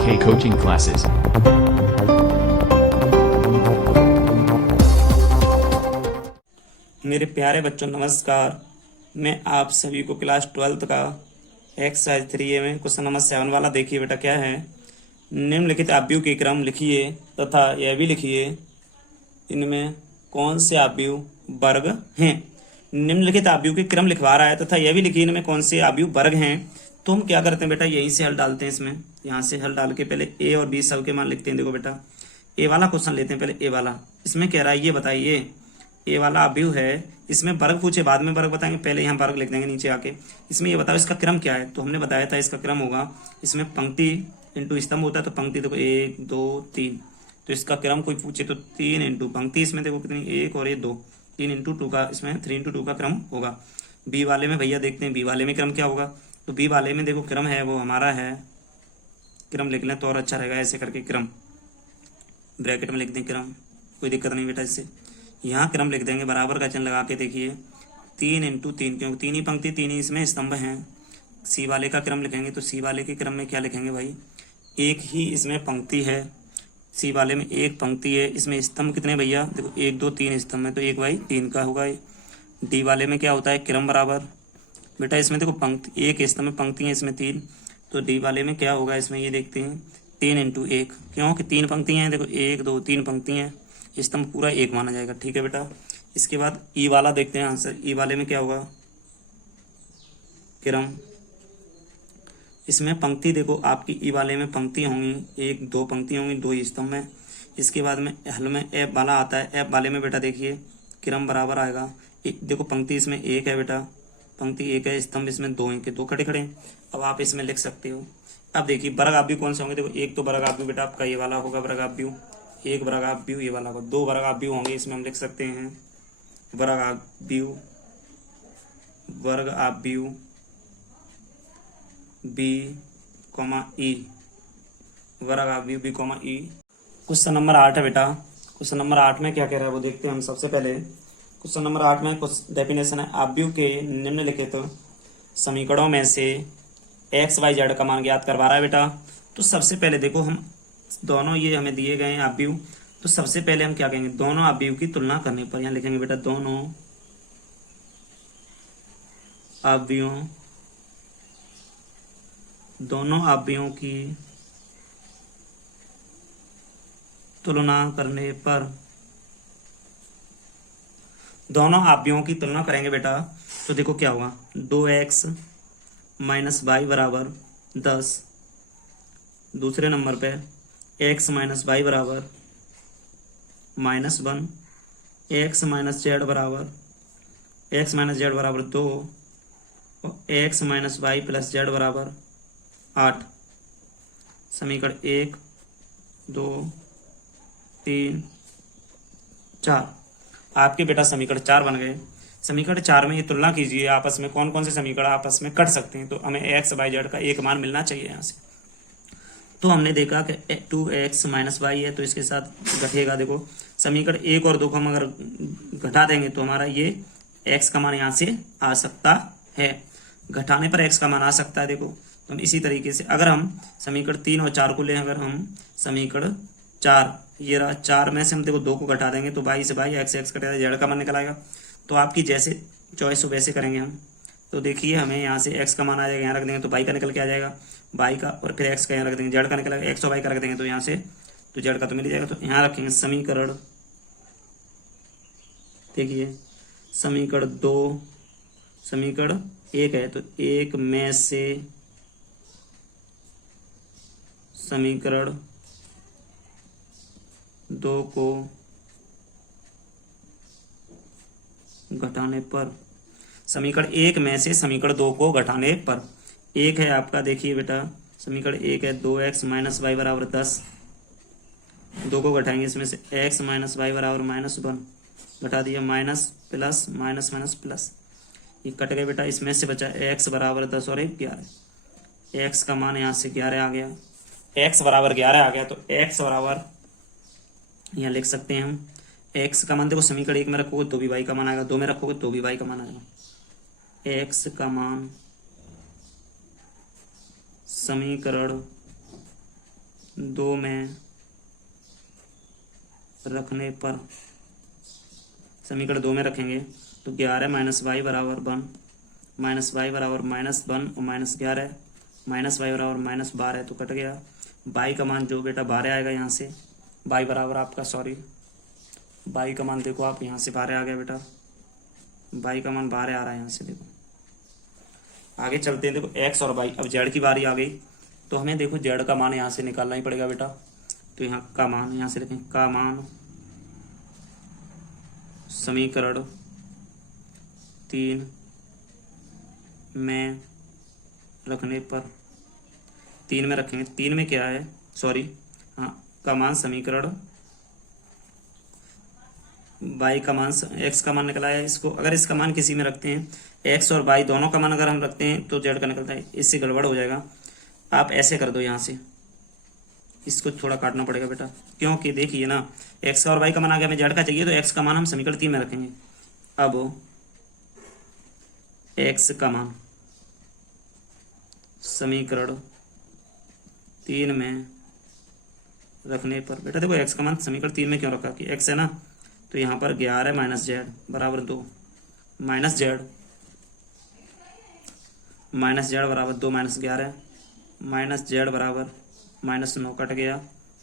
K coaching classes. मेरे प्यारे बच्चों नमस्कार। मैं आप सभी को क्लास 12th का एक्सरसाइज 3A में क्वेश्चन नंबर 7 वाला देखिए बेटा क्या है। निम्नलिखित आव्यूह के क्रम लिखिए तथा यह भी लिखिए इनमें कौन से आव्यूह वर्ग हैं। निम्नलिखित आव्यूह के क्रम लिखवा रहा है तथा यह भी लिखिए इनमें कौन से आव्यूह वर्ग हैं। तो हम क्या करते हैं बेटा, यहीं से हल डालते हैं। इसमें यहाँ से हल डाल के पहले ए और बी सब के मान लिखते हैं। देखो बेटा ए वाला क्वेश्चन लेते हैं, पहले ए वाला। इसमें कह रहा है ये बताइए ए वाला आव्यूह है, इसमें वर्ग पूछे बाद में वर्ग बताएंगे, पहले यहाँ वर्ग लिख देंगे नीचे आके। इसमें ये बताओ इसका क्रम क्या है। तो हमने बताया था इसका क्रम होगा, इसमें पंक्ति इंटू स्तंभ होता है। तो पंक्ति देखो 1 2 3, तो इसका क्रम कोई पूछे तो 3 इंटू पंक्ति, इसमें देखो कितनी 1 और ये 2, 3 इंटू 2 का, इसमें 3 इंटू 2 का क्रम होगा। बी वाले में भैया देखते हैं बी वाले में क्रम क्या होगा। तो बी वाले में देखो क्रम है वो हमारा है, क्रम लिख लें तो और अच्छा रहेगा, ऐसे करके क्रम ब्रैकेट में लिख दें क्रम, कोई दिक्कत नहीं बेटा। इससे यहाँ क्रम लिख देंगे, बराबर का चिन्ह लगा के देखिए 3 इंटू 3, क्योंकि 3 ही पंक्ति 3 ही इसमें स्तंभ हैं। सी वाले का क्रम लिखेंगे तो सी वाले के क्रम में क्या लिखेंगे भाई, एक ही इसमें पंक्ति है। सी वाले में एक पंक्ति है, इसमें स्तंभ कितने भैया देखो 1 2 3 स्तंभ है, तो 1 बाई 3 का होगा। डी वाले में क्या होता है क्रम बराबर बेटा, इसमें देखो पंक्ति एक स्तंभ में पंक्ति है, इसमें 3, तो डी वाले में क्या होगा इसमें ये देखते हैं 3 इंटू 1, क्योंकि 3 पंक्तियाँ हैं। देखो 1 2 3 पंक्तियाँ हैं, स्तंभ पूरा 1 माना जाएगा। ठीक है बेटा। इसके बाद ई वाला देखते हैं आंसर। ई वाले में क्या होगा क्रम, इसमें पंक्ति देखो आपकी ई वाले में पंक्ति होंगी 1 2 पंक्ति होंगी, 2 ही स्तंभ में। इसके बाद में हल में एफ वाला आता है, एफ वाले में बेटा देखिए क्रम बराबर आएगा। देखो पंक्ति इसमें 1 है बेटा, पंक्ति 1 है, स्तंभ इसमें 2 हैं, के 2 खड़े खड़े। अब आप इसमें लिख सकते हो। अब देखिए वर्ग आव्यूह कौन से होंगे। देखो एक तो वर्ग आव्यूह बेटा आपका ये वाला होगा वर्ग आव्यूह, एक वर्ग आव्यूह ये वाला होगा, 2 वर्ग आव्यूह होंगे। इसमें हम लिख सकते हैं वर्ग आव्यूह बी कॉमा ई, वर्ग आव्यूह B comma E. Question number 8 है बेटा। क्वेश्चन नंबर 8 में क्या कह रहा है वो देखते हैं हम। सबसे पहले क्वेश्चन नंबर 8 में कुछ डेफिनेशन है। आव्यूह के निम्नलिखित समीकरणों में से एक्स वाई जेड का मान ज्ञात करवा रहा है बेटा। तो सबसे पहले देखो हम दोनों ये हमें दिए गए हैं आव्यूह, तो सबसे पहले हम क्या कहेंगे दोनों आव्यूह की तुलना करने पर, यहाँ लिखेंगे बेटा दोनों आव्यूहों की तुलना करने पर, दोनों आव्यूहों की तुलना करेंगे बेटा। तो देखो क्या होगा 2x माइनस वाई बराबर 10, दूसरे नंबर पे x माइनस वाई बराबर -1, x माइनस जेड बराबर 2 और x minus Y plus Z बराबर 8। समीकरण 1 2 3 4 आपके बेटा समीकरण 4 बन गए। समीकरण 4 में ये तुलना कीजिए आपस में कौन कौन से समीकरण आपस में कट सकते हैं। तो हमें एक्स वाई जेड का एक मान मिलना चाहिए यहाँ से। तो हमने देखा कि 2x माइनस वाई है तो इसके साथ घटेगा। देखो समीकरण 1 और 2 को हम अगर घटा देंगे तो हमारा ये x का मान यहाँ से आ सकता है, घटाने पर x का मान आ सकता है। देखो तो हम इसी तरीके से अगर हम समीकरण 3 और 4 को लें, अगर हम समीकरण 4 ये रहा 4 में से हम देखो 2 को घटा देंगे तो y से y x कटेगा, जेड का मान निकल आएगा। तो आपकी जैसे चॉइस हो वैसे करेंगे हम। तो देखिए हमें यहाँ से x का मान आ जाएगा, यहाँ रख देंगे तो y का निकल के आ जाएगा, y का, और फिर x का यहाँ रख देंगे, जेड का निकल आएगा, x और y का रख देंगे तो यहाँ से तो जेड का तो मिल जाएगा। तो यहाँ रखेंगे समीकरण, देखिए समीकरण 2, समीकरण 1 है तो 1 में से समीकरण 2 को घटाने पर, समीकरण 1 में से समीकरण 2 को घटाने पर 1 है आपका, देखिए बेटा समीकरण 1 है 2x माइनस वाई बराबर 10, 2 को घटाएंगे इसमें से x माइनस वाई बराबर -1, घटा दिया minus plus minus minus plus, ये कट गए बेटा। इसमें से बचा x बराबर 10 और 1 11, x का मान यहाँ से 11 आ गया, x बराबर 11 आ गया। तो x बराबर यहाँ लिख सकते हैं हम x का मान, देखो समीकरण 1 में रखोगे तो भी y का मान आएगा, 2 में रखोगे तो भी y का मान आएगा। x का मान समीकरण 2 में रखने पर, समीकरण 2 में रखेंगे तो 11 माइनस वाई बराबर 1, माइनस वाई बराबर -1 और -11, माइनस वाई बराबर -12 तो कट गया। वाई का मान जो बेटा 12 आएगा यहाँ से, वाई बराबर आपका वाई का मान देखो आप यहाँ से 12 आ गया बेटा, वाई का मान 12 आ रहा है यहाँ से। देखो आगे चलते हैं, देखो एक्स और वाई, अब जेड की बारी आ गई तो हमें देखो जेड का मान यहाँ से निकालना ही पड़ेगा बेटा। तो यहाँ का मान यहाँ से लिखें, का मान समीकरण 3 में रखने पर, 3 में रखेंगे, 3 में क्या है, हाँ का मान समीकरण वाई का मान एक्स का मान निकला है। इसको अगर इसका मान किसी में रखते हैं, एक्स और वाई दोनों का मान अगर हम रखते हैं तो जेड का निकलता है, इससे गड़बड़ हो जाएगा। आप ऐसे कर दो, यहाँ से इसको थोड़ा काटना पड़ेगा बेटा, क्योंकि देखिए ना एक्स का और वाई का मान आ गया, हमें जेड का चाहिए तो एक्स का मान हम समीकरण 3 में रखेंगे। अब एक्स का मान समीकरण 3 में रखने पर, बेटा देखो एक्स का मान समीकरण 3 में क्यों रखा कि एक्स है ना, तो यहाँ पर 11 माइनस जेड बराबर 2, माइनस जेड बराबर 2 माइनस 11, माइनस जेड बराबर -9 कट गया।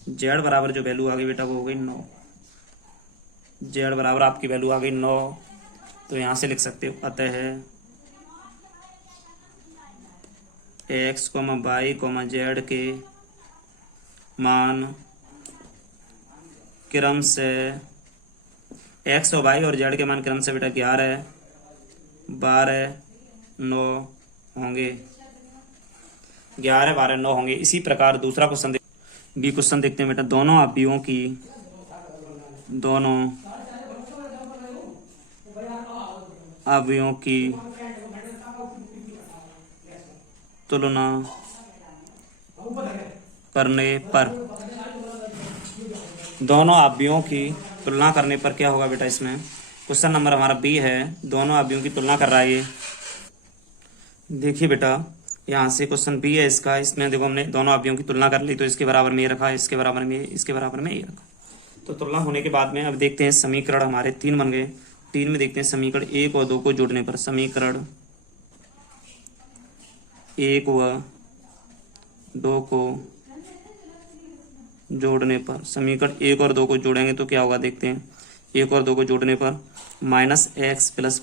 जेड बराबर जो वैल्यू आ गई बेटा वो हो गई 9, जेड बराबर आपकी वैल्यू आ गई 9। तो यहाँ से लिख सकते हो, अतः X comma Y comma Z के मान क्रम से, एक्स और वाई और जेड के मान क्रम से बेटा 11, 12, 9 होंगे, 11, 12, 9 होंगे। इसी प्रकार दूसरा क्वेश्चन बी क्वेश्चन देखते हैं बेटा। दोनों अवयवों की तुलना करने पर, दोनों अवयवों की तुलना करने पर क्या होगा बेटा, इसमें क्वेश्चन नंबर हमारा बी है, दोनों अवयवों की तुलना कर रहा है ये। देखिए बेटा यहाँ से क्वेश्चन बी है इसका, इसमें देखो हमने दोनों अवयवों की तुलना कर ली, तो इसके बराबर में ये रखा, इसके बराबर में इसके बराबर में ये रखा। तो तुलना होने के बाद में अब देखते हैं समीकरण हमारे 3 बन गए। 3 में देखते हैं समीकरण 1 और 2 को जोड़ने पर, समीकरण 1 व 2 को जोड़ने पर, समीकरण 1 और 2 को जोड़ेंगे तो क्या होगा देखते हैं। 1 और 2 को जोड़ने पर -x प्लस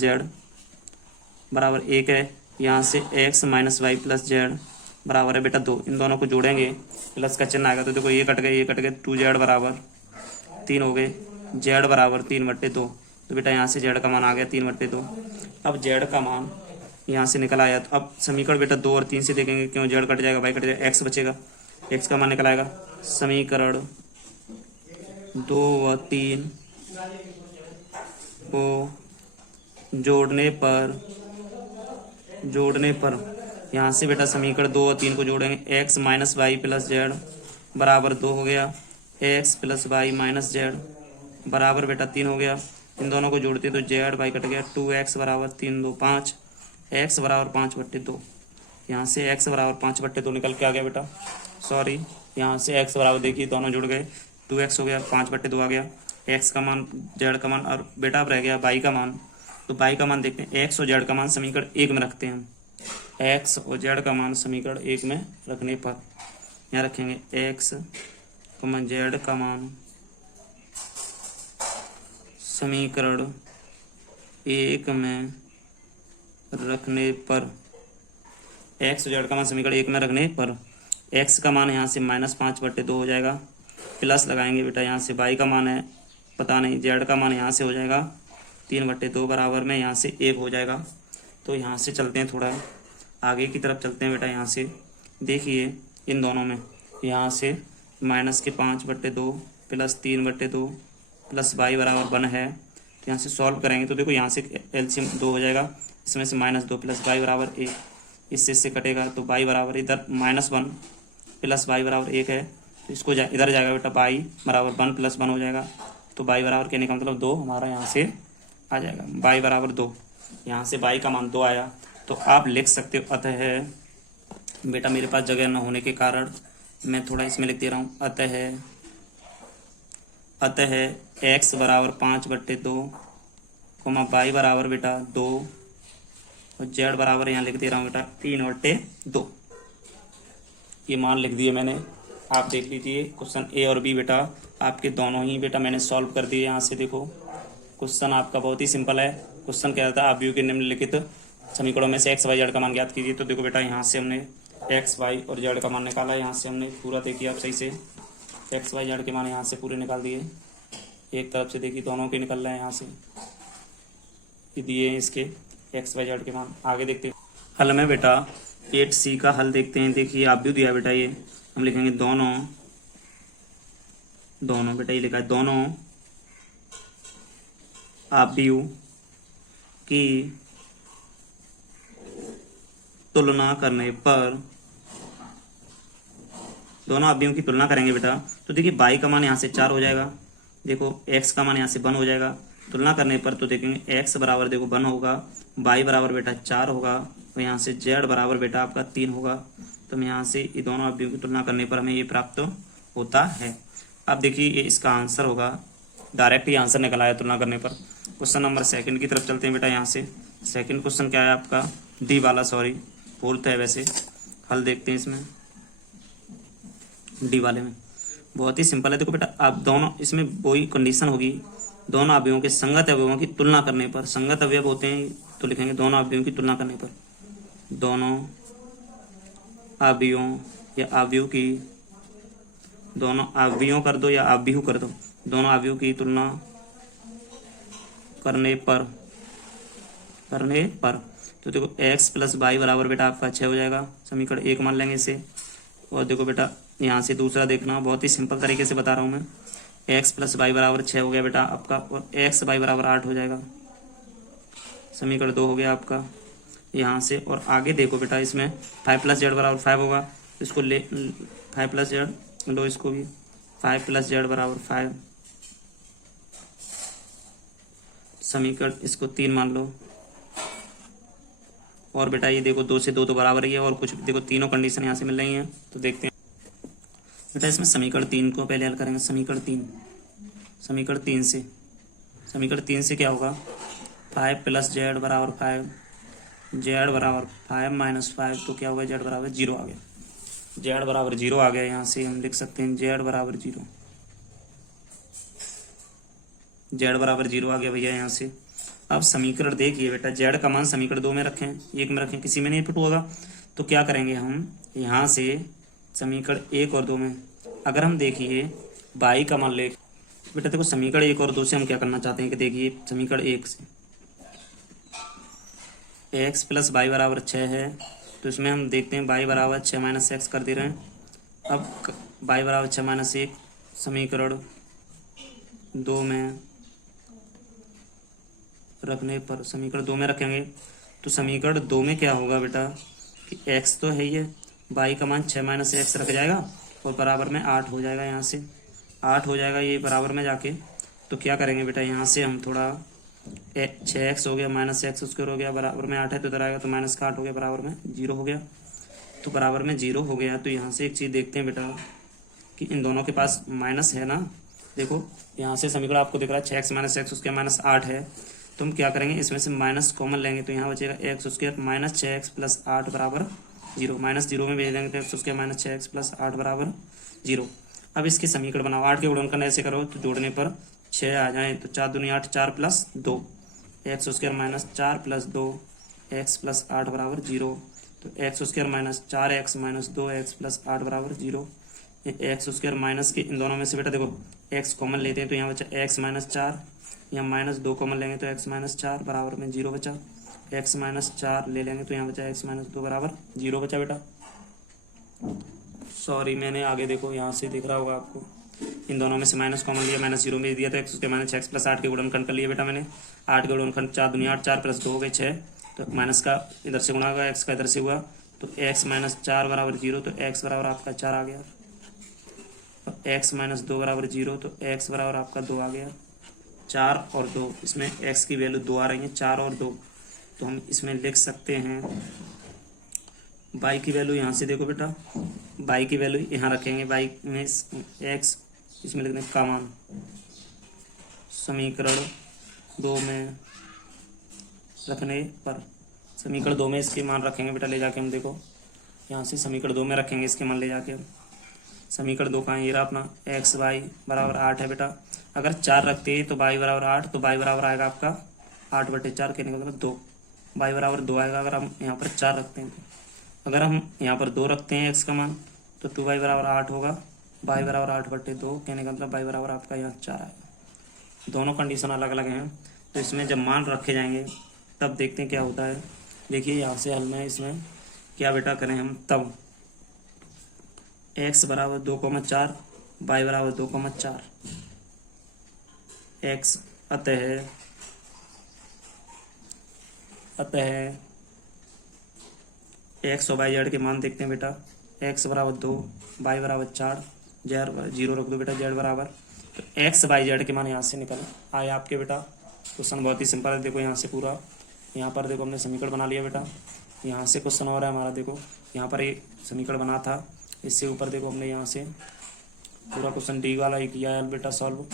जेड बराबर 1 है। यहाँ से x minus Y plus Z बराबर है बेटा 2। इन दोनों को जोड़ेंगे, प्लस का चिन्ह आएगा तो देखो ये कट गए 2z बराबर 3 हो गए, z बराबर 3/2। तो बेटा यहाँ से z का मान आ गया 3/2। अब z का मान यहाँ से निकल आया, तो अब समीकरण बेटा 2 और 3 से देखेंगे, क्यों z कट जाएगा, y कट जाएगा, x बचेगा, x का मान निकल आएगा। समीकरण 2 व 3 को जोड़ने पर यहाँ से बेटा समीकरण 2 और 3 को जोड़ेंगे, x minus Y plus Z बराबर 2 हो गया, x plus Y minus Z बराबर बेटा 3 हो गया। इन दोनों को जोड़ते तो जेड वाई कट गया, 2x बराबर 3 2 5, x बराबर 5/2। यहाँ से x बराबर 5/2 निकल के आ गया बेटा, यहाँ से x बराबर देखिए दोनों जुड़ गए, 2x हो गया, 5/2 आ गया, x का मान z का मान, और बेटा अब रह गया y का मान। तो y का मान देखते हैं, x और z का मान समीकरण 1 में रखते हैं, x और z का मान समीकरण 1 में रखने पर यहाँ रखेंगे x, z का मान समीकरण 1 में रखने पर, x और z का मान समीकरण 1 में रखने पर x का मान यहाँ से -5/2 हो जाएगा, प्लस लगाएंगे बेटा यहाँ से y का मान है पता नहीं, z का मान यहाँ से हो जाएगा 3/2 बराबर में यहाँ से 1 हो जाएगा। तो यहाँ से चलते हैं, थोड़ा आगे की तरफ चलते हैं बेटा। यहाँ से देखिए इन दोनों में, यहाँ से -5/2 प्लस 3/2 प्लस y बराबर 1 है, तो यहाँ से सॉल्व करेंगे तो देखो यहाँ से एलसीएम 2 हो जाएगा, इसमें से -2 प्लस y बराबर 1, इससे कटेगा तो y बराबर इधर -1 प्लस y बराबर 1 है, तो इसको इधर जाएगा बेटा y बराबर 1 प्लस 1 हो जाएगा, तो y बराबर कहने का मतलब 2 हमारा यहाँ से आ जाएगा, y बराबर 2। यहाँ से y का मान 2 आया, तो आप लिख सकते हो अतः बेटा मेरे पास जगह न होने के कारण मैं थोड़ा इसमें लिख दे रहा हूँ। अतः x बराबर 5/2 कोमा y बराबर बेटा 2 और z बराबर यहाँ लिख दे रहा हूँ बेटा 3/2। ये मान लिख दिए मैंने। आप देख लीजिए क्वेश्चन ए और बी बेटा आपके दोनों ही बेटा मैंने सॉल्व कर दिए। यहाँ से देखो क्वेश्चन आपका बहुत ही सिंपल है। क्वेश्चन क्या था, आप व्यू के निम्नलिखित समीकरणों में से एक्स वाई जेड का मान ज्ञात कीजिए। तो देखो बेटा यहाँ से हमने एक्स वाई और जेड का मान निकाला। यहाँ से हमने पूरा देखिए आप सही से एक्स वाई जेड के मान यहाँ से पूरे निकाल दिए। एक तरफ से देखिए दोनों के निकल रहे हैं। यहाँ से ये दिए इसके एक्स वाई जेड के मान। आगे देखते हैं हल में बेटा 8C का हल देखते हैं। देखिए आप भी दिया बेटा, ये हम लिखेंगे दोनों बेटा ये लिखा है दोनों आव्यूह की तुलना करने पर, दोनों आव्यूहों की तुलना करेंगे बेटा तो देखिए y का मान यहाँ से 4 हो जाएगा, देखो x का मान यहाँ से 1 हो जाएगा। तुलना करने पर तो देखेंगे x बराबर देखो 1 होगा, y बराबर बेटा 4 होगा और यहाँ से z बराबर बेटा आपका 3 होगा। तो हम यहाँ से ये दोनों आव्यूहों की तुलना करने पर हमें ये प्राप्त होता है। अब देखिए ये इसका आंसर होगा, डायरेक्ट ही आंसर निकल आया तुलना करने पर। क्वेश्चन नंबर 2 की तरफ चलते हैं बेटा। यहाँ से सेकंड क्वेश्चन क्या है आपका, डी वाला, सॉरी फोर्थ है वैसे। हल देखते हैं इसमें डी वाले में, बहुत ही सिंपल है। देखो बेटा आप दोनों, इसमें वही कंडीशन होगी, दोनों अवयवों के संगत अवयवों की तुलना करने पर। संगत अवयव होते हैं तो लिखेंगे दोनों अवयवों की तुलना करने पर, दोनों अवयवों या अवयव की, दोनों अवयवों कर दो या अवयव कर दो, दोनों अवयव की तुलना करने पर तो देखो x प्लस वाई बराबर बेटा आपका 6 हो जाएगा। समीकरण 1 मान लेंगे इसे। और देखो बेटा यहाँ से दूसरा देखना, बहुत ही सिंपल तरीके से बता रहा हूँ मैं। x प्लस वाई बराबर 6 हो गया बेटा आपका, और x वाई बराबर 8 हो जाएगा। समीकरण 2 हो गया आपका यहाँ से। और आगे देखो बेटा इसमें 5 प्लस जेड बराबर 5 होगा, इसको ले 5 प्लस जेड लो, इसको भी 5 प्लस जेड बराबर 5। समीकरण इसको 3 मान लो। और बेटा ये देखो 2 से 2 तो बराबर ही है, और कुछ देखो तीनों कंडीशन यहाँ से मिल रही हैं। तो देखते हैं बेटा इसमें समीकरण 3 को पहले हल करेंगे। समीकरण 3 से क्या होगा, 5 प्लस जेड बराबर 5, जेड बराबर 5 माइनस 5, तो क्या होगा, जेड बराबर 0 आ गया। जेड बराबर 0 आ गया। यहाँ से हम लिख सकते हैं जेड बराबर 0, जेड बराबर 0 आ गया भैया यहाँ से। अब समीकरण देखिए बेटा, जेड का मान समीकरण 2 में रखें, 1 में रखें, किसी में नहीं पुट होगा। तो क्या करेंगे हम यहाँ से समीकरण 1 और 2 में, अगर हम देखिए बाई का मान ले बेटा, देखो समीकरण 1 और 2 से हम क्या करना चाहते हैं कि देखिए समीकरण 1 से x प्लस वाई बराबर 6 है, तो इसमें हम देखते हैं y बराबर 6 माइनस एक्स कर दे रहे हैं। अब y बराबर 6 माइनस 1 समीकरण 2 में रखने पर, समीकरण 2 में रखेंगे तो समीकरण 2 में क्या होगा बेटा कि x तो है ही है, y का मान 6 माइनस एक्स रख जाएगा और बराबर में 8 हो जाएगा। यहाँ से 8 हो जाएगा ये बराबर में जाके। तो क्या करेंगे बेटा, यहाँ से हम थोड़ा 6x हो गया माइनस एक्स स्क्वायर हो गया, बराबर में 8 है तो इधर आएगा तो माइनस का 8 हो गया, बराबर में 0 हो गया। तो बराबर में 0 हो गया। तो यहाँ से एक चीज़ देखते हैं बेटा कि इन दोनों के पास माइनस है ना। देखो यहाँ से समीकरण आपको दिख रहा है 6x माइनस एक्स उसके माइनस 8 है, तो हम क्या करेंगे इसमें से माइनस कॉमन लेंगे, तो यहाँ बचेगा एक्स उसके माइनस 6x प्लस 8 बराबर 0, माइनस 0 में भेज देंगे तो एक्स उसके माइनस 6x प्लस 8 बराबर 0। अब इसके समीकरण बनाओ, 8 के गुणनखंड ऐसे करो तो जोड़ने पर 6 आ जाए, तो 4 दूनी 8, 4 plus 2 x square minus 4 plus 2 x plus 8 बराबर 0। तो x square minus 4x minus 2 x plus 8 बराबर 0। एक्स स्क्वायर माइनस के इन दोनों में से बेटा देखो x कॉमन लेते हैं तो यहाँ बचा x माइनस 4, यहाँ माइनस 2 कॉमन लेंगे तो x माइनस 4 बराबर में 0 बचा। x माइनस 4 ले लेंगे तो यहाँ बचा x माइनस 2 बराबर 0 बचा बेटा। सॉरी मैंने आगे देखो यहाँ से दिख रहा होगा आपको, इन दोनों में से माइनस कॉमन लिया, माइनस 0 में दिया तो एक्स उसके माइनस 6 प्लस 8 के गुणनखंड कर लिया बेटा मैंने। 8 के गुणनखंड 4 दुनिया 8, 4 प्लस 2 हो गए 6, तो माइनस का इधर से गुणा होगा, एक्स का इधर से हुआ, तो x माइनस 4 बराबर 0, तो x बराबर आपका 4 आ गया। x माइनस 2 बराबर 0, तो x बराबर आपका 2 आ गया। 4 और 2, इसमें x की वैल्यू 2 आ रही है, 4 और 2, तो हम इसमें लिख सकते हैं बाई की वैल्यू यहाँ से देखो बेटा, बाई की वैल्यू यहाँ रखेंगे, बाई में एक्स इसमें लिखने का मान, समीकरण 2 में रखने पर, समीकरण 2 में इसके मान रखेंगे बेटा ले जाके हम, देखो यहाँ से समीकरण 2 में रखेंगे इसके मान ले जाके हम। समीकरण 2 का ये रहा अपना, एक्स वाई बराबर 8 है बेटा। अगर 4 रखते हैं तो बाई बराबर 8, तो बाई बराबर आएगा आपका 8/4 के निकल 2, बाई बराबर 2 आएगा अगर हम यहाँ पर 4 रखते हैं तो। अगर हम यहाँ पर 2 रखते हैं एक्स का मान तो 2y बराबर 8 होगा, बाई बराबर 8/2 कहने का मतलब बाई बराबर आपका यहाँ 4 आएगा। दोनों कंडीशन अलग अलग हैं, तो इसमें जब मान रखे जाएंगे तब देखते हैं क्या होता है। देखिए यहाँ से हल में इसमें क्या बेटा करें हम, तब x बराबर 2,4, बाई बराबर 2,4, एक्स अतः एक्स और वाई जेड के मान देखते हैं बेटा, एक्स बराबर 2, बाई बराबर 4, जेड 0 रख दो बेटा, जेड बराबर, तो एक्स वाई जेड के मान यहाँ से निकल आए आपके बेटा। क्वेश्चन बहुत ही सिंपल है, देखो यहाँ से पूरा, यहाँ पर देखो हमने समीकरण बना लिया बेटा। यहाँ से क्वेश्चन हो रहा है हमारा, देखो यहाँ पर एक समीकरण बना था, इससे ऊपर देखो हमने यहाँ से पूरा क्वेश्चन डी वाला ही किया है बेटा सॉल्व।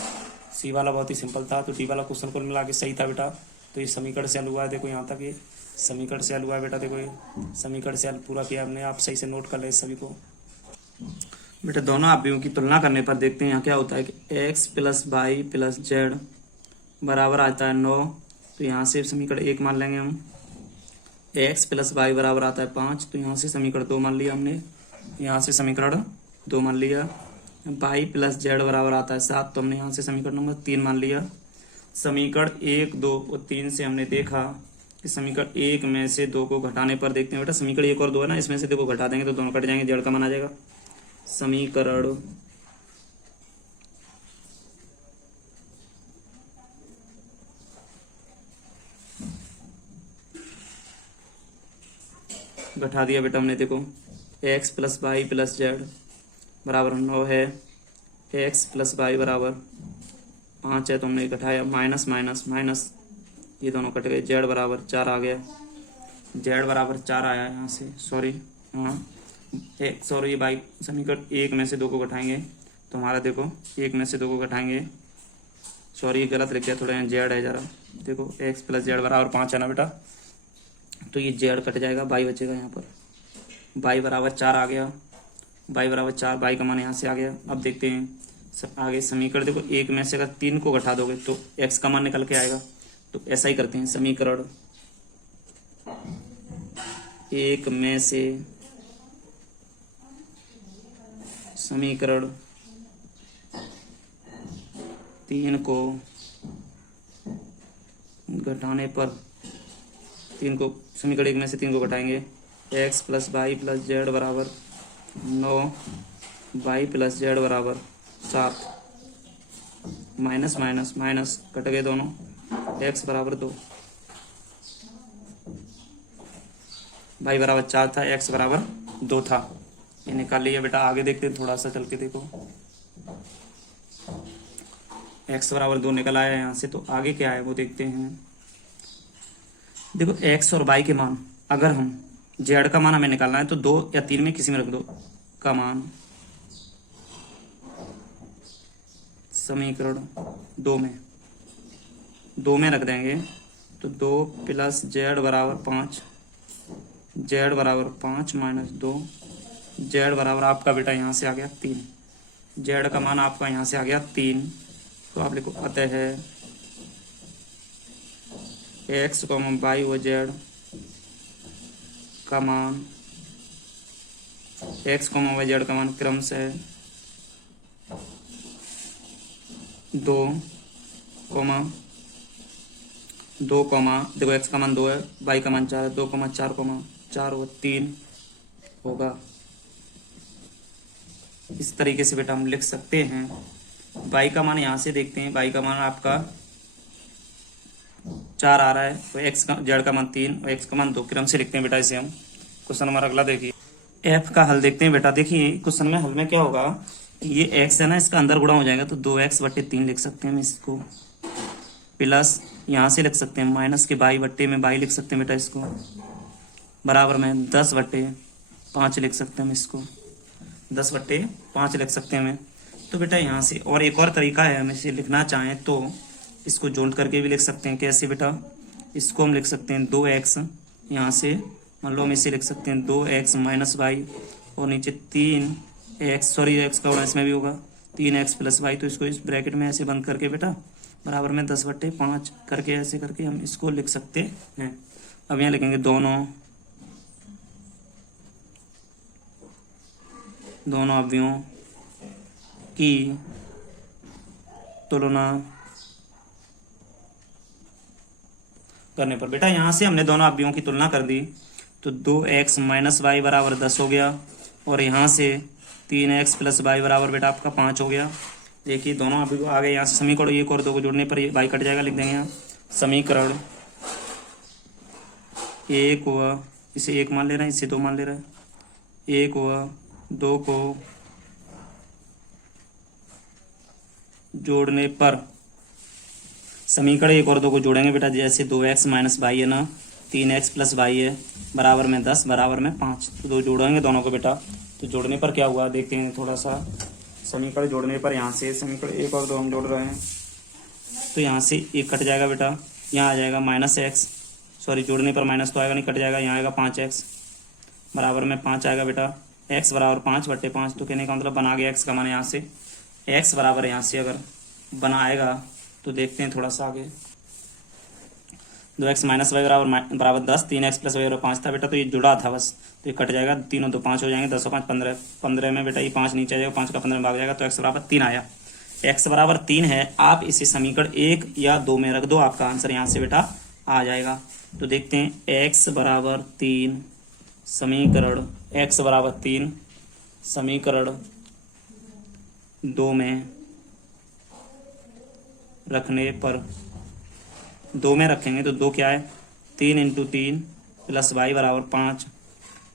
सी वाला बहुत ही सिंपल था, तो डी वाला क्वेश्चन को मिला के सही था बेटा। तो ये समीकरण से हल हुआ है, देखो यहाँ तक ये समीकरण से हल हुआ है बेटा, देखो ये समीकरण से हल पूरा किया हमने, आप सही से नोट कर ले सभी को बेटा। दोनों अवयवों की तुलना करने पर देखते हैं यहाँ क्या होता है कि X plus Y plus Z बराबर आता है 9, तो यहाँ से समीकरण 1 मान लेंगे हम। एक्स प्लस वाई बराबर आता है 5, तो यहाँ से समीकरण 2 मान लिया हमने, यहाँ से समीकरण 2 मान लिया। वाई प्लस जेड बराबर आता है 7, तो हमने यहाँ से समीकरण नंबर 3 मान लिया। समीकरण 1, 2 और 3 से हमने देखा कि समीकरण 1 में से 2 को घटाने पर देखते हैं बेटा, समीकरण 1 और 2 है ना, इसमें से देखो घटा देंगे तो दोनों कट जाएंगे, जेड का मान आ जाएगा। समीकरण घटा दिया बेटा हमने, देखो X plus Y plus Z बराबर 9 है, एक्स प्लस वाई बराबर 5 है, तो हमने घटाया, माइनस माइनस माइनस ये दोनों कट गए, जेड बराबर 4 आ गया, जेड बराबर 4 आया यहाँ से, सॉरी हाँ एक्स और ये वाई, समीकरण 1 में से 2 को घटाएंगे तो हमारा देखो 1 में से 2 को घटाएंगे, सॉरी ये गलत लिख दिया थोड़ा, यहाँ जेड है जरा, देखो एक्स प्लस जेड बराबर 5 है ना बेटा, तो ये जेड कट जाएगा, बाई बचेगा यहाँ पर, बाई बराबर 4 आ गया, बाई बराबर 4, बाई का मान यहाँ से आ गया। अब देखते हैं आगे समीकरण, देखो 1 में से अगर 3 को घटा दोगे तो x का मान निकल के आएगा, तो ऐसा ही करते हैं। समीकरण 1 में से समीकरण 3 को घटाने पर, 3 को समीकरण 1 में से 3 को घटाएंगे, X plus Y plus Z बराबर 9, वाई प्लस जेड बराबर 7, माइनस माइनस माइनस कट गए दोनों, एक्स बराबर 2, वाई बराबर 4 था, एक्स बराबर 2 था, ये निकाल लिया बेटा। आगे देखते हैं थोड़ा सा चल के, देखो एक्स बराबर 2 निकल आया यहाँ से, तो आगे क्या है वो देखते हैं। देखो एक्स और वाई के मान, अगर हम जेड का मान हमें निकालना है तो 2 या 3 में किसी में रख दो का मान, समीकरण 2 में रख देंगे तो 2 प्लस जेड बराबर 5, जेड बराबर 5 माइनस 2, जेड बराबर आपका बेटा यहाँ से आ गया 3, जेड का मान आपका यहाँ से आ गया 3, तो आप लिखो अतः है एक्स कॉमन वाई व जेड का मान, एक्स कॉमन वाई जेड का मान क्रमशः 2, देखो एक्स का मान 2 है, वाई का मान 4 है, 2,4,4 व 3 होगा। इस तरीके से बेटा हम लिख सकते हैं। वाई का मान यहाँ से देखते हैं, वाई का मान आपका 4 आ रहा है, तो एक्स का जेड का मान 3 और एक्स का मान 2, क्रम से लिखते हैं बेटा इसे हम। क्वेश्चन हमारा अगला देखिए, एफ का हल देखते हैं बेटा। देखिए क्वेश्चन में हल में क्या होगा, ये एक्स है ना, इसका अंदर गुणा हो जाएगा तो 2x/3 लिख सकते हैं हम इसको, प्लस यहाँ से लिख सकते हैं माइनस के बाई बट्टे में बाई लिख सकते हैं बेटा इसको, बराबर में 10/, 5 लिख सकते हैं हम इसको, 10/5 लिख सकते हैं हमें। तो बेटा यहाँ से और एक और तरीका है, हम इसे लिखना चाहें तो इसको जोड़ करके भी लिख सकते हैं। कैसे बेटा, इसको हम लिख सकते हैं 2x, यहाँ से मान लो हम इसे लिख सकते हैं 2x माइनस वाई, और नीचे 3x, सॉरी x का होना इसमें भी होगा 3x प्लस वाई। तो इसको इस ब्रैकेट में ऐसे बंद करके बेटा बराबर में 10/5 करके ऐसे करके हम इसको लिख सकते हैं। अब यहाँ लिखेंगे दोनों अवयवों की तुलना करने पर। बेटा यहाँ से हमने दोनों अवयवों की तुलना कर दी, तो 2x माइनस वाई बराबर 10 हो गया, और यहाँ से 3x प्लस वाई बराबर बेटा आपका 5 हो गया। देखिए दोनों अवयव आ गए। यहाँ से समीकरण 1 और 2 को जोड़ने पर ये वाई कट जाएगा, लिख देंगे यहाँ समीकरण 1 व इसे 1 मान ले रहे हैं, इसे 2 मान ले रहे हैं, 1 व 2 को जोड़ने पर, समीकरण 1 और 2 को जोड़ेंगे बेटा, जैसे 2x माइनस वाई है ना, 3x प्लस वाई है बराबर में 10 बराबर में 5। तो 2 जोड़ेंगे दोनों को बेटा, तो जोड़ने पर क्या हुआ देखते हैं थोड़ा सा। समीकरण जोड़ने पर यहाँ से समीकरण 1 और 2 हम जोड़ रहे हैं, तो यहाँ से 1 कट जाएगा बेटा, यहाँ आ जाएगा -x, सॉरी जोड़ने पर माइनस तो आएगा नहीं, कट जाएगा, यहाँ आएगा 5x बराबर में 5 आएगा बेटा, x बराबर 5/5। तो कहने का मतलब बना गया x का मान, यहाँ से x बराबर यहाँ से अगर बना आएगा तो देखते हैं थोड़ा सा आगे। 2x माइनस वाई बराबर 10, 3x प्लस वाई बराबर 5 था बेटा, तो ये जुड़ा था बस, तो ये कट जाएगा, 3 और 2 5 हो जाएंगे, 10 और 5 15, 15 में बेटा ये 5 नीचे आ जाएगा, 5 का 15 में भाग जाएगा, तो x बराबर 3 आया। x बराबर 3 है, आप इसे समीकरण 1 या 2 में रख दो, आपका आंसर यहाँ से बेटा आ जाएगा। तो देखते हैं x बराबर 3 समीकरण, x बराबर 3 समीकरण 2 में रखने पर, 2 में रखेंगे तो 2 क्या है, 3 × 3 प्लस वाई बराबर 5,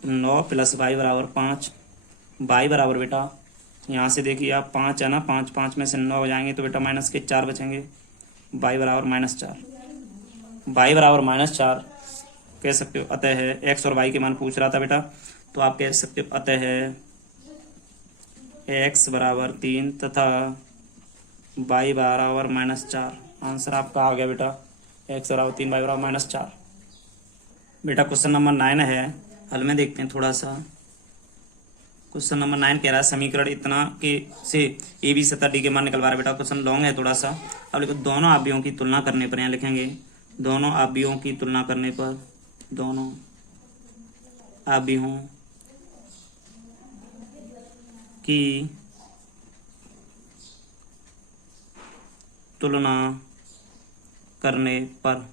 9 प्लस वाई बराबर 5, वाई बराबर बेटा यहाँ से देखिए आप 5 है ना, 5 में से 9 हो जाएंगे तो बेटा माइनस के 4 बचेंगे, वाई बराबर -4, वाई बराबर -4 कह सकते हो। अतः है एक्स और वाई के मान पूछ रहा था बेटा, तो आप कह सकते हो अतः है एक्स बराबर 3 तथा वाई बराबर -4। आंसर आपका आ गया बेटा, एक्स बराबर 3 वाई बराबर -4। बेटा क्वेश्चन नंबर 9 है, हल में देखते हैं थोड़ा सा। क्वेश्चन नंबर 9 कह रहा है समीकरण इतना के से ए बी सतह डी के मान निकलवा रहा है। बेटा क्वेश्चन लॉन्ग है थोड़ा सा। अब देखो दोनों अवयवों की तुलना करने पर, यहाँ लिखेंगे दोनों अवयवों की तुलना करने पर, दोनों अवयवों की तुलना करने पर,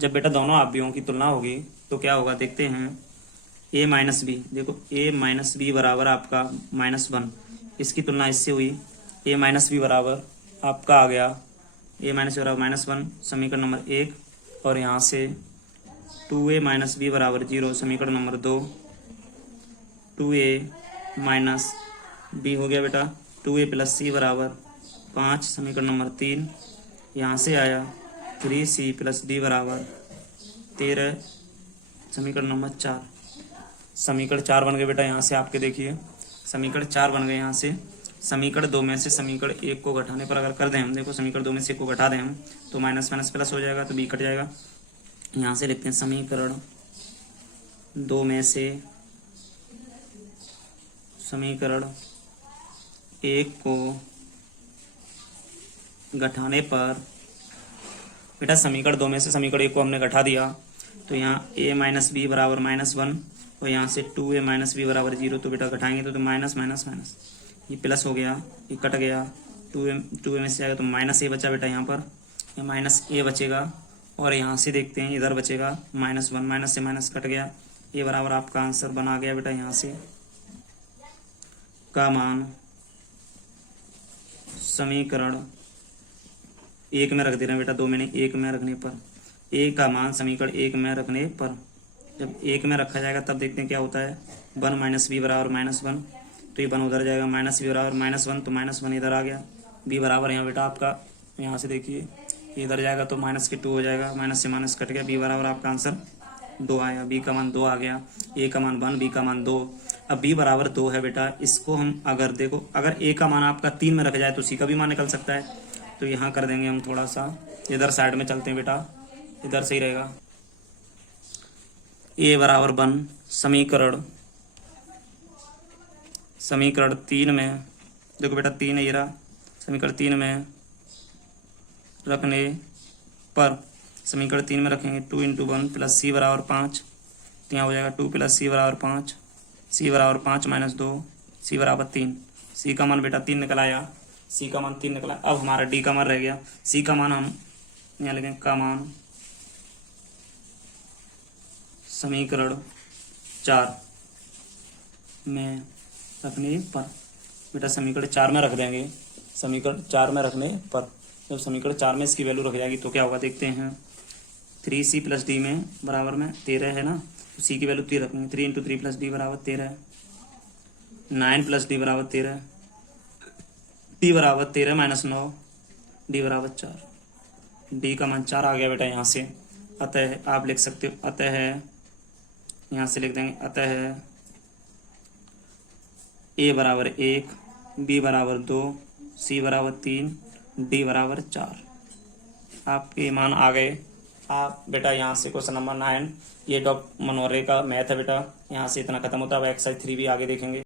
जब बेटा दोनों अवयवों की तुलना होगी तो क्या होगा देखते हैं। a माइनस बी, देखो a माइनस बी बराबर आपका -1, इसकी तुलना इससे हुई, a माइनस बी बराबर आपका आ गया a माइनस बी बराबर -1 समीकरण नंबर 1, और यहाँ से 2a माइनस बी बराबर 0 समीकरण नंबर 2, 2a माइनस बी हो गया बेटा, 2a प्लस सी बराबर 5 समीकरण नंबर 3, यहाँ से आया 3c प्लस डी बराबर 13 समीकरण नंबर 4। समीकरण 4 बन गए बेटा, यहाँ से आपके देखिए समीकरण 4 बन गए। यहाँ से समीकरण 2 में से समीकरण 1 को घटाने पर अगर कर दें हम, देखो समीकरण 2 में से 1 को घटा दें हम तो माइनस माइनस प्लस हो जाएगा, तो बी कट जाएगा। यहाँ से लिखते हैं समीकरण 2 में से समीकरण 1 को घटाने पर, बेटा समीकरण 2 में से समीकरण 1 को हमने घटा दिया, तो यहाँ a माइनस बी बराबर -1 और यहाँ से 2a माइनस बी बराबर 0, तो बेटा घटाएंगे तो माइनस माइनस माइनस, ये प्लस हो गया, ये कट गया, 2a में से आएगा तो -a बचा बेटा, यहाँ पर ये -a बचेगा, और यहाँ से देखते हैं इधर बचेगा -1, माइनस से माइनस कट गया, ये बराबर आपका आंसर बना गया बेटा। यहाँ से का मान समीकरण 1 में रख दे रहे हैं बेटा, 2 में नहीं, 1 में रखने पर, a का मान समीकरण 1 में रखने पर, जब 1 में रखा जाएगा तब देखते हैं क्या होता है। 1 माइनस बी बराबर -1, तो ये 1 उधर जाएगा, माइनस बी बराबर -1, तो -1 इधर आ गया, बी बराबर यहाँ बेटा आपका, यहाँ से देखिए इधर जाएगा तो -2 हो जाएगा, माइनस से माइनस कट गया, बी बराबर आपका आंसर 2 आया, बी का मान 2 आ गया, ए का मान 1, बी का मान 2, अब b बराबर 2 है बेटा, इसको हम अगर देखो, अगर a का मान आपका 3 में रख जाए तो c का भी मान निकल सकता है। तो यहाँ कर देंगे हम थोड़ा सा इधर साइड में चलते हैं बेटा, इधर सही रहेगा। a बराबर 1 समीकरण 3 में देखो बेटा 3 है ये रहा, समीकरण 3 में रखने पर समीकरण 3 में रखेंगे 2 × 1 प्लस सी बराबर 5, तो यहाँ हो जाएगा 2 प्लस सी बराबर 5, सी बराबर 5 - 2, सी बराबर 3। सी का मान बेटा 3 निकल आया, सी का मान 3 निकला। अब हमारा डी का मान रह गया। सी का मान हम यहाँ लिखेंगे का मान समीकरण 4 में रखने पर बेटा समीकरण 4 में रख देंगे। समीकरण 4 में रखने पर जब समीकरण 4 में इसकी वैल्यू रख जाएगी तो क्या होगा देखते हैं। 3c + d में बराबर में 13 है ना, तो c की वैल्यू 3 रखेंगे। 3 × 3 + d बराबर 13, 9 + d बराबर 13, d बराबर 13 - 9, d बराबर 4। d का मान 4 आ गया बेटा यहाँ से। अतः आप लिख सकते हो, अतः यहाँ से लिख देंगे, अतः a बराबर 1, b बराबर 2, c बराबर 3, d बराबर 4। आपके मान आ गए। आप बेटा यहाँ से क्वेश्चन नंबर 9 ये डॉक्टर मनोहरे का मैथ है बेटा, यहाँ से इतना खत्म होता है। अब एक्सरसाइज 3 भी आगे देखेंगे।